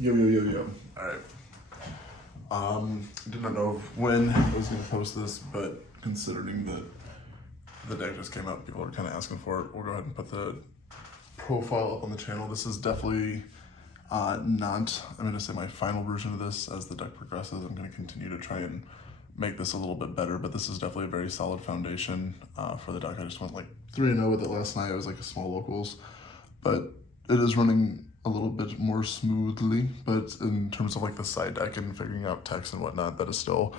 Yo. Alright. Did not know when I was going to post this, but considering that the deck just came out, people are kind of asking for it, we'll go ahead and put the profile up on the channel. This is definitely not, I'm going to say my final version of this. As the deck progresses, I'm going to continue to try and make this a little bit better, but this is definitely a very solid foundation for the deck. I just went like 3-0 with it last night. It was like a small locals, but it is running a little bit more smoothly. But in terms of like the side deck and figuring out text and whatnot, that is still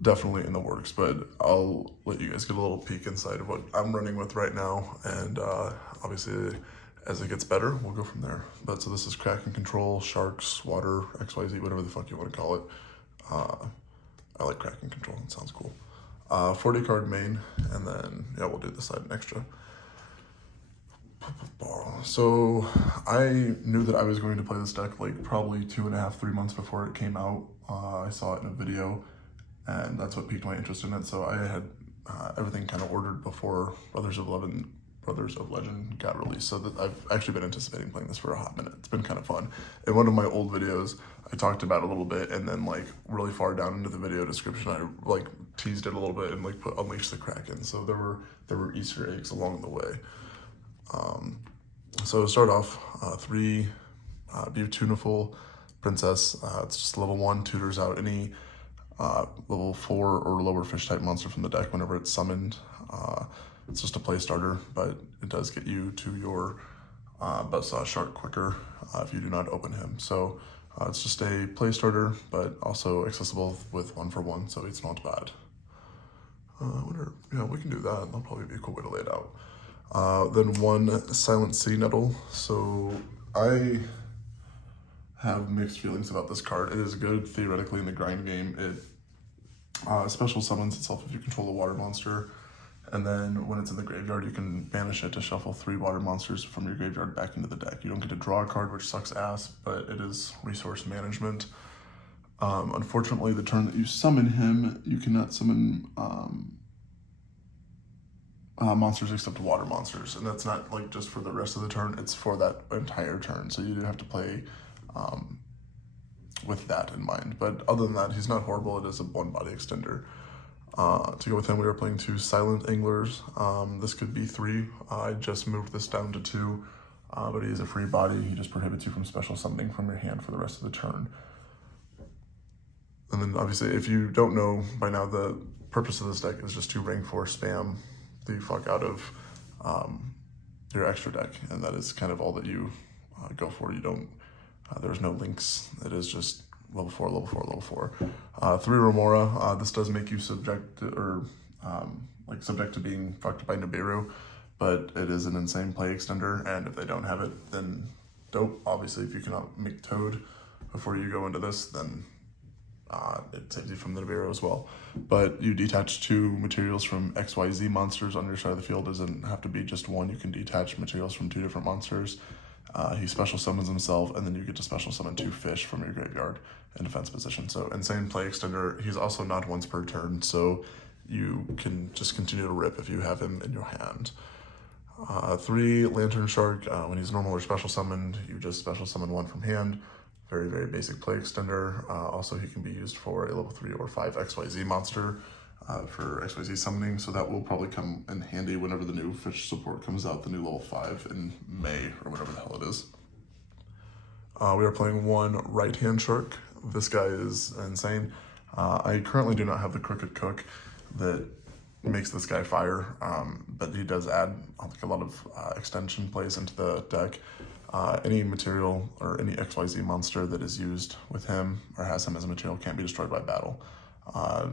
definitely in the works. But I'll let you guys get a little peek inside of what I'm running with right now, and obviously as it gets better, we'll go from there. But so this is Kragen control, sharks, water, XYZ, whatever the fuck you want to call it. I like Kragen control, it sounds cool. 40 card main, and then yeah, we'll do the side and extra. So I knew that I was going to play this deck like probably 2.5-3 months before it came out. I saw it in a video, and that's what piqued my interest in it. So I had everything kind of ordered before Brothers of Legend got released. So that I've actually been anticipating playing this for a hot minute. It's been kind of fun. In one of my old videos, I talked about it a little bit, and then like really far down into the video description, I like teased it a little bit and like put Unleash the Kraken. So there were Easter eggs along the way. So to start off, 3 Beautiful Princess. It's just level 1, tutors out any level 4 or lower fish type monster from the deck whenever it's summoned. It's just a play starter, but it does get you to your Buzzsaw Shark quicker if you do not open him. So it's just a play starter, but also accessible with 1-for-1, so it's not bad. Yeah, we can do that. That'll probably be a cool way to lay it out. Then 1 Silent Sea Nettle. So I have mixed feelings about this card. It is good theoretically in the grind game. It special summons itself if you control a water monster, and then when it's in the graveyard, you can banish it to shuffle 3 water monsters from your graveyard back into the deck. You don't get to draw a card, which sucks ass, but it is resource management. Unfortunately, the turn that you summon him, you cannot summon monsters except water monsters, and that's not like just for the rest of the turn, it's for that entire turn, so you do have to play with that in mind. But other than that, he's not horrible. It is a 1-body extender. To go with him, we are playing 2 Silent Anglers. This could be 3. I just moved this down to 2, but he is a free body. He just prohibits you from special summoning from your hand for the rest of the turn. And then obviously, if you don't know by now, the purpose of this deck is just to rank 4 spam the fuck out of your extra deck, and that is kind of all that you go for. You don't, there's no links. It is just level 4, level 4, level 4. 3 Remora. This does make you subject to being fucked by Nibiru, but it is an insane play extender, and if they don't have it, then dope. Obviously, if you cannot make Toad before you go into this, then it saves you from the Nibiru as well. But you detach 2 materials from XYZ monsters on your side of the field. Doesn't have to be just 1. You can detach materials from 2 different monsters. He special summons himself, and then you get to special summon 2 fish from your graveyard in defense position. So insane play extender. He's also not once per turn, so you can just continue to rip if you have him in your hand. 3 Lantern Shark. When he's normal or special summoned, you just special summon 1 from hand. Very, very basic play extender. Also, he can be used for a level 3 or 5 XYZ monster for XYZ summoning, so that will probably come in handy whenever the new fish support comes out, the new level 5 in May, or whatever the hell it is. We are playing 1 Right-Hand Shark. This guy is insane. I currently do not have the Crooked Cook that makes this guy fire, but he does add like a lot of extension plays into the deck. Any material or any XYZ monster that is used with him or has him as a material can't be destroyed by battle.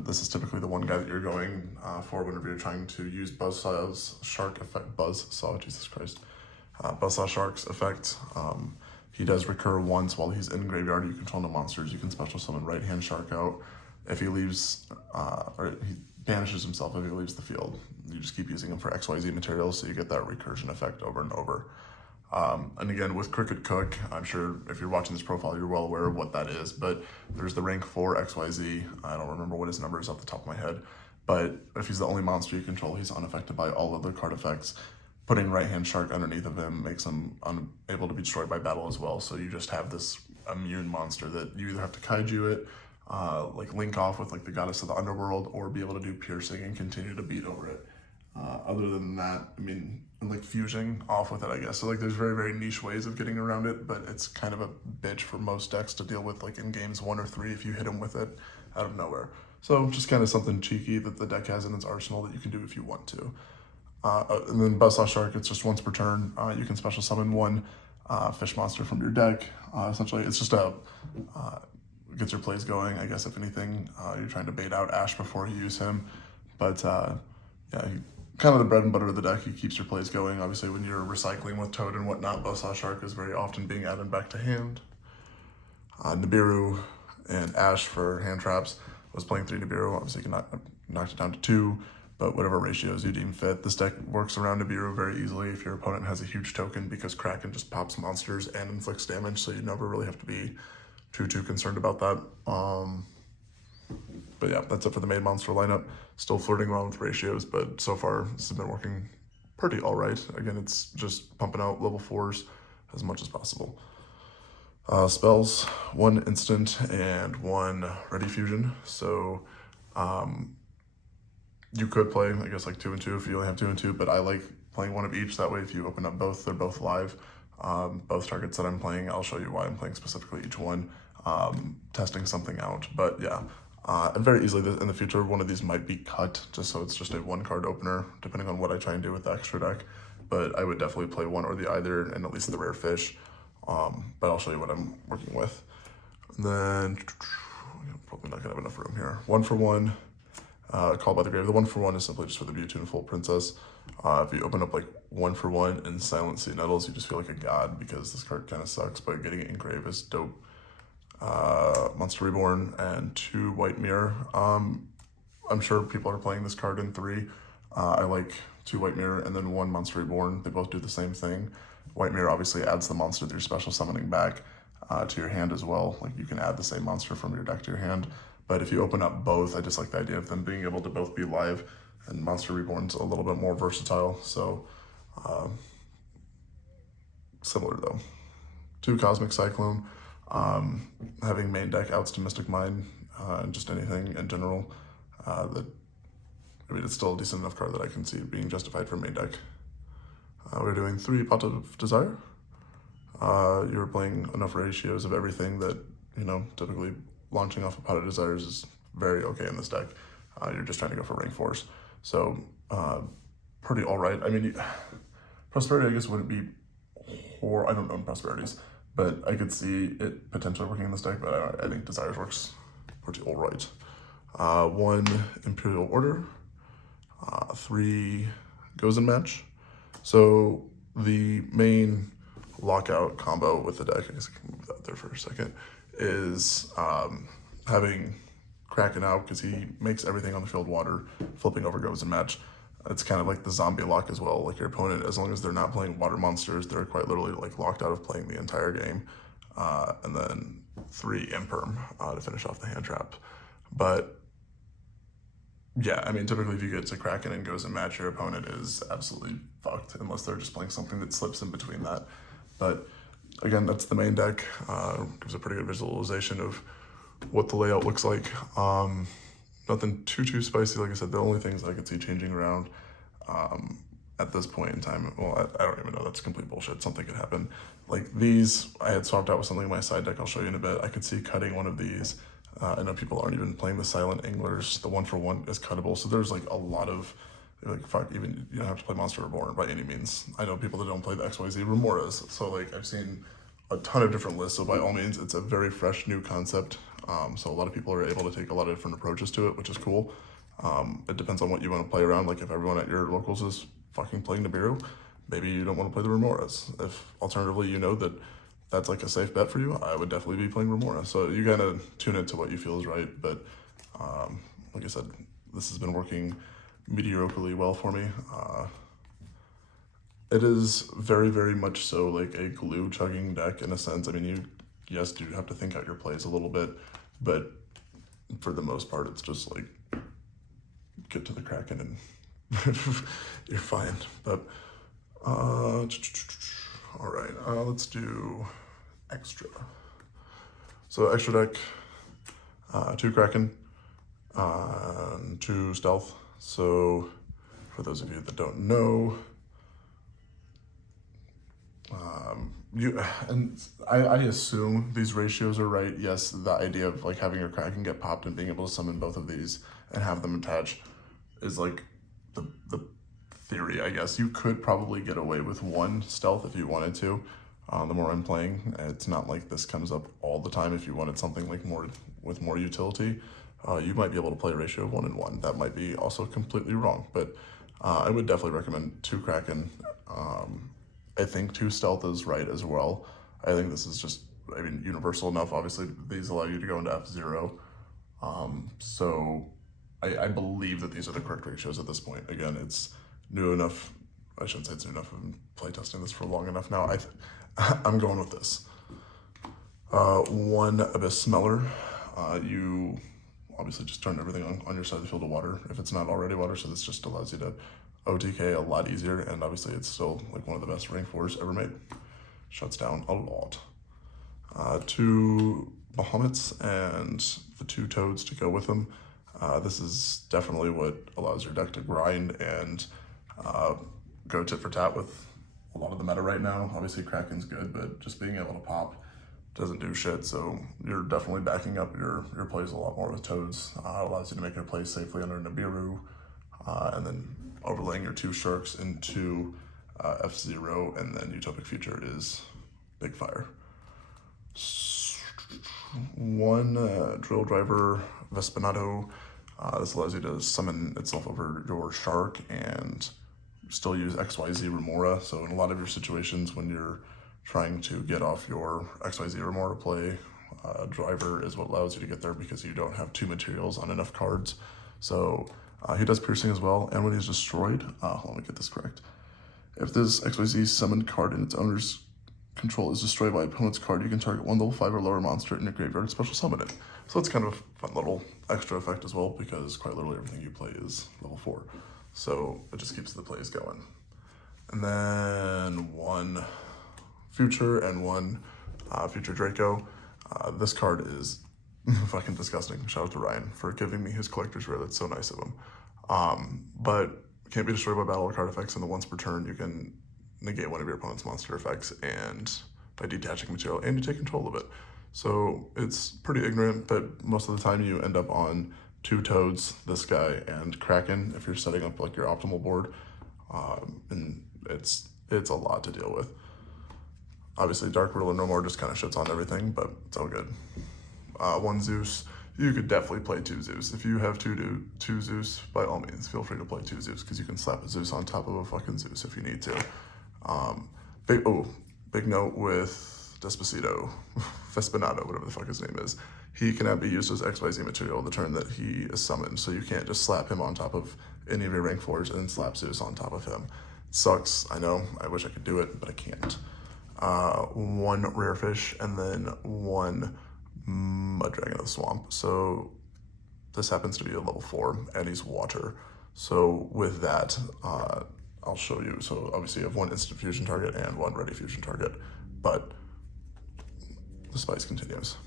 This is typically the one guy that you're going for whenever you're trying to use Buzzsaw's Shark effect. Buzzsaw, Jesus Christ. Buzzsaw Shark's effect. He does recur once while he's in graveyard. You control no monsters. You can special summon Right-Hand Shark out. If he leaves, or he banishes himself if he leaves the field. You just keep using him for XYZ materials, so you get that recursion effect over and over. And again, with Crooked Cook, I'm sure if you're watching this profile, you're well aware of what that is, but there's the rank 4 XYZ. I don't remember what his number is off the top of my head, but if he's the only monster you control, he's unaffected by all other card effects. Putting Right-Hand Shark underneath of him makes him unable to be destroyed by battle as well, so you just have this immune monster that you either have to kaiju it, like link off with like the goddess of the underworld, or be able to do piercing and continue to beat over it. Other than that, I mean, and like fusing off with it, I guess. So like there's very, very niche ways of getting around it, but it's kind of a bitch for most decks to deal with, like in games 1 or 3 if you hit them with it out of nowhere. So just kind of something cheeky that the deck has in its arsenal that you can do if you want to. And then Buzzsaw Shark, it's just once per turn. You can special summon one fish monster from your deck. Essentially, it's just gets your plays going, I guess, if anything. You're trying to bait out Ash before you use him. But yeah, kind of the bread and butter of the deck. He keeps your plays going. Obviously, when you're recycling with Toad and whatnot, Buzzsaw Shark is very often being added back to hand. Nibiru and Ash for hand traps. I was playing 3 Nibiru. Obviously, you can knock it down to 2, but whatever ratios you deem fit. This deck works around Nibiru very easily if your opponent has a huge token, because Kraken just pops monsters and inflicts damage, so you never really have to be too concerned about that. But yeah, that's it for the main monster lineup. Still flirting around with ratios, but so far this has been working pretty all right. Again, it's just pumping out level 4s as much as possible. Spells, 1 instant and 1 ready fusion. So you could play, I guess, like 2 and 2 if you only have 2 and 2, but I like playing 1 of each. That way, if you open up both, they're both live. Both targets that I'm playing, I'll show you why I'm playing specifically each one, testing something out. But yeah, and very easily in the future, one of these might be cut, just so it's just a 1-card opener, depending on what I try and do with the extra deck. But I would definitely play one or the either, and at least the rare fish. But I'll show you what I'm working with. And then, I'm probably not gonna have enough room here. 1 for 1, Call by the Grave. The 1 for 1 is simply just for the Beautiful Princess. If you open up like 1 for 1 in Silent Sea Nettles, you just feel like a god, because this card kind of sucks, but getting it in grave is dope. Monster Reborn and 2 White Mirror. I'm sure people are playing this card in 3. I like 2 White Mirror and then 1 Monster Reborn. They both do the same thing. White Mirror obviously adds the monster that you're special summoning back to your hand as well. Like you can add the same monster from your deck to your hand. But if you open up both, I just like the idea of them being able to both be live, and Monster Reborn's a little bit more versatile. So similar though. 2 Cosmic Cyclone. Having main deck outs to Mystic Mine, and just anything in general, it's still a decent enough card that I can see being justified for main deck. We're doing 3 Pot of Desire. You're playing enough ratios of everything that, typically launching off a Pot of Desires is very okay in this deck. You're just trying to go for rank 4s. So, pretty alright. I mean, Prosperity, I guess, wouldn't be I don't own Prosperities, but I could see it potentially working in this deck, but I think Desires works pretty alright. 1 Imperial Order, 3 Goes and Match. So the main lockout combo with the deck, I guess I can move that there for a second, is having Kraken out, because he makes everything on the field water, flipping over Goes and Match. It's kind of like the zombie lock as well. Like your opponent, as long as they're not playing water monsters, they're quite literally like locked out of playing the entire game. And then 3 Imperm to finish off the hand trap. But yeah, I mean, typically if you get to Kraken and Goes and Match, your opponent is absolutely fucked, unless they're just playing something that slips in between that. But again, that's the main deck. Gives a pretty good visualization of what the layout looks like. Nothing too spicy. Like I said, the only things I could see changing around at this point in time, well, I don't even know, that's complete bullshit. Something could happen. Like these, I had swapped out with something in my side deck, I'll show you in a bit. I could see cutting one of these. I know people aren't even playing the Silent Anglers. The 1 for 1 is cuttable, so there's like a lot of, like, fuck, even you don't have to play Monster Reborn by any means. I know people that don't play the XYZ Remoras, so like I've seen a ton of different lists, so by all means, it's a very fresh new concept. So a lot of people are able to take a lot of different approaches to it, which is cool. It depends on what you want to play around. Like if everyone at your locals is fucking playing Nibiru, maybe you don't want to play the Remoras. If alternatively you know that that's like a safe bet for you, I would definitely be playing Remora. So you kind of tune into what you feel is right. But like I said, this has been working mediocrely well for me. It is very, very much so like a glue chugging deck in a sense. I mean, you do have to think out your plays a little bit, but for the most part, it's just like get to the Kraken and you're fine. But all right, let's do extra. So extra deck, 2 Kraken, and 2 Stealth. So for those of you that don't know, I assume these ratios are right. Yes, the idea of like having your Kraken get popped and being able to summon both of these and have them attach is like the theory, I guess. You could probably get away with 1 Stealth if you wanted to. The more I'm playing, it's not like this comes up all the time. If you wanted something like with more utility, you might be able to play a ratio of 1 and 1. That might be also completely wrong, but I would definitely recommend 2 Kraken. I think 2 Stealth is right as well. I think this is just, I mean, universal enough. Obviously, these allow you to go into F0. So I believe that these are the correct ratios at this point. Again, it's new enough. I shouldn't say it's new enough. I've been playtesting this for long enough now. I'm going with this. 1 Abyss Smeller. You obviously just turn everything on your side of the field to water if it's not already water, so this just allows you to OTK a lot easier, and obviously it's still like one of the best rank 4s ever made. Shuts down a lot. 2 Bahamuts and the 2 Toads to go with them. This is definitely what allows your deck to grind and go tit for tat with a lot of the meta right now. Obviously Kraken's good, but just being able to pop doesn't do shit, so you're definitely backing up your plays a lot more with Toads. It allows you to make your plays safely under Nibiru, and then overlaying your 2 Sharks into F0, and then Utopic Future is big fire. 1 Drill Driver Vespenato. This allows you to summon itself over your Shark and still use XYZ Remora. So in a lot of your situations when you're trying to get off your XYZ Remora play, Driver is what allows you to get there because you don't have 2 materials on enough cards. So he does piercing as well, and when he's destroyed, let me get this correct. If this XYZ summoned card in its owner's control is destroyed by opponent's card, you can target 1 level 5 or lower monster in your graveyard and special summon it. So it's kind of a fun little extra effect as well, because quite literally everything you play is level 4. So it just keeps the plays going. And then 1 Future and 1 Future Draco. This card is fucking disgusting. Shout out to Ryan for giving me his collector's rare. That's so nice of him. But can't be destroyed by battle card effects, and the once per turn you can negate one of your opponent's monster effects and by detaching material, and you take control of it. So it's pretty ignorant, but most of the time you end up on 2 Toads, this guy, and Kraken if you're setting up like your optimal board, and it's a lot to deal with. Obviously Dark Ruler No More just kind of shits on everything, but it's all good. 1 Zeus. You could definitely play 2 Zeus. If you have 2 Zeus, by all means, feel free to play 2 Zeus, because you can slap a Zeus on top of a fucking Zeus if you need to. Big note with Despacito, Vespenato, whatever the fuck his name is. He cannot be used as XYZ material the turn that he is summoned, so you can't just slap him on top of any of your rank 4s and then slap Zeus on top of him. It sucks, I know, I wish I could do it, but I can't. 1 Rare Fish, and then 1 Mud Dragon of the Swamp. So this happens to be a level 4, and he's water. So with that, I'll show you. So obviously you have 1 instant fusion target and 1 ready fusion target, but the spice continues.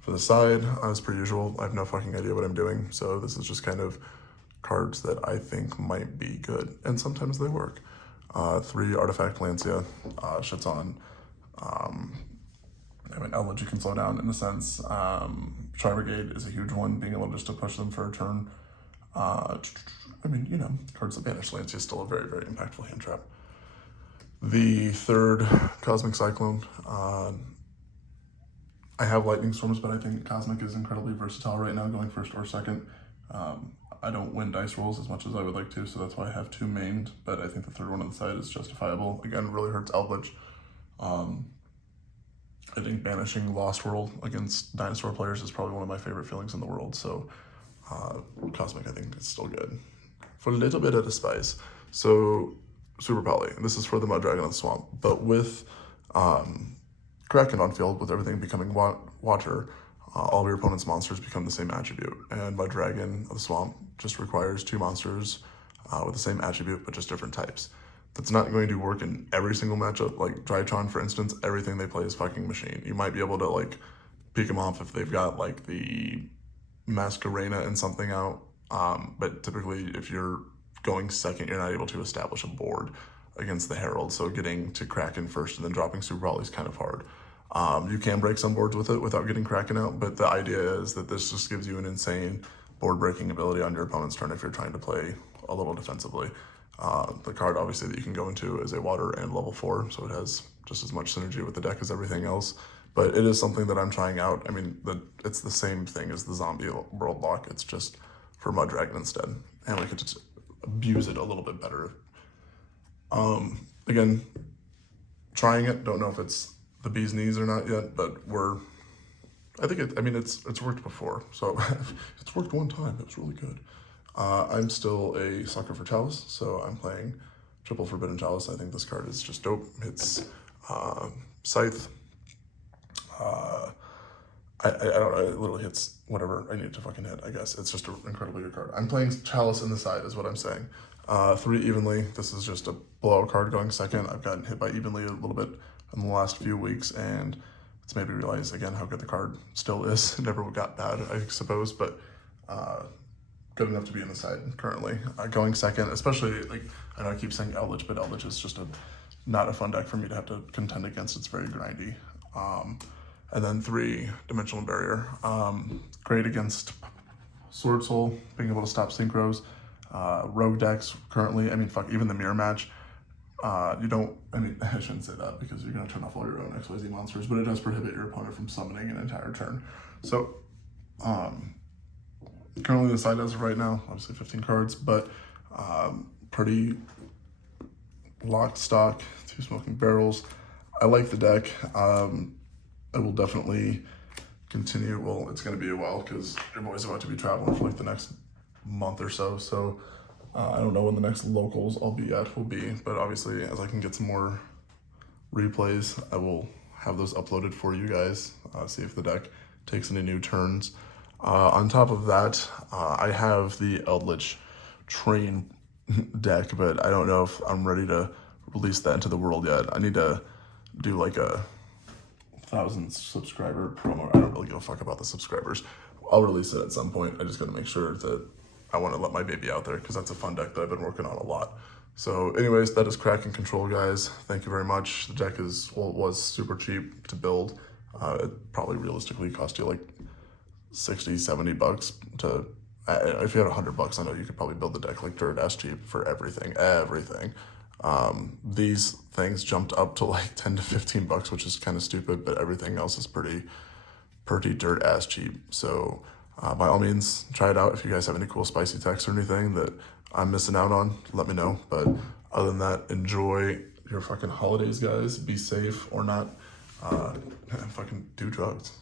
For the side, as per usual, I have no fucking idea what I'm doing, so this is just kind of cards that I think might be good, and sometimes they work. 3 Artifact Lancia, shits on. I mean, Eldritch you can slow down in a sense. Tri Brigade is a huge one, being able just to push them for a turn. I mean, you know, cards that banish Lancia is still a very, very impactful hand trap. The 3rd Cosmic Cyclone. I have Lightning Storms, but I think Cosmic is incredibly versatile right now, going 1st or 2nd. I don't win dice rolls as much as I would like to, so that's why I have 2 mained, but I think the 3rd one on the side is justifiable. Again, really hurts Eldritch. I think banishing Lost World against dinosaur players is probably one of my favorite feelings in the world, so Cosmic I think is still good. For a little bit of the spice. So Super Poly, and this is for the Mud Dragon of the Swamp, but with Kraken on field, with everything becoming water, all of your opponent's monsters become the same attribute, and Mud Dragon of the Swamp just requires 2 monsters with the same attribute but just different types. that's not going to work in every single matchup. Like Drytron, for instance, everything they play is fucking machine. You might be able to like peek them off if they've got like the Masquerena and something out. But typically if you're going second, you're not able to establish a board against the Herald. So getting to Kraken first and then dropping Super Volley is kind of hard. You can break some boards with it without getting Kraken out, but the idea is that this just gives you an insane board breaking ability on your opponent's turn if you're trying to play a little defensively. The card obviously that you can go into is a water and level 4, so it has just as much synergy with the deck as everything else. But it is something that I'm trying out. I mean, it's the same thing as the zombie world lock. It's just for Mud Dragon instead, and we could just abuse it a little bit better. Again, trying it. Don't know if it's the bee's knees or not yet, but I think it's worked before. So it's worked one time. It was really good. I'm still a sucker for Chalice, so I'm playing Triple Forbidden Chalice. I think this card is just dope. It's Scythe. I don't know, it literally hits whatever I need to fucking hit, I guess. It's just an incredibly good card. I'm playing Chalice in the side is what I'm saying. 3 Evenly, this is just a blowout card going second. I've gotten hit by Evenly a little bit in the last few weeks, and it's made me realize again how good the card still is. It never got bad, I suppose, but good enough to be in the side currently. Going second, especially, like, I know I keep saying Eldritch, but Eldritch is just not a fun deck for me to have to contend against. It's very grindy. And then 3 Dimensional Barrier. Great against Sword Soul, being able to stop synchros. Rogue decks currently, I mean, fuck, even the mirror match. I shouldn't say that because you're going to turn off all your own XYZ monsters, but it does prohibit your opponent from summoning an entire turn. So, currently the side as of right now, obviously 15 cards, but pretty locked stock, 2 Smoking Barrels. I like the deck. I will definitely continue. Well, it's going to be a while because your boy's about to be traveling for like the next month or so. So I don't know when the next locals I'll be at will be, but obviously as I can get some more replays, I will have those uploaded for you guys, see if the deck takes any new turns. On top of that, I have the Eldritch Train deck, but I don't know if I'm ready to release that into the world yet. I need to do like a 1,000 subscriber promo. I don't really give a fuck about the subscribers. I'll release it at some point. I just gotta make sure that I want to let my baby out there because that's a fun deck that I've been working on a lot. So anyways, that is Kraken Control, guys. Thank you very much. The deck was super cheap to build. It probably realistically cost you like 60, 70 bucks to, if you had $100, I know you could probably build the deck like dirt ass cheap for everything. These things jumped up to like 10 to 15 bucks, which is kind of stupid, but everything else is pretty dirt ass cheap. So by all means, try it out. If you guys have any cool spicy techs or anything that I'm missing out on, let me know. But other than that, enjoy your fucking holidays, guys. Be safe or not. Fucking do drugs.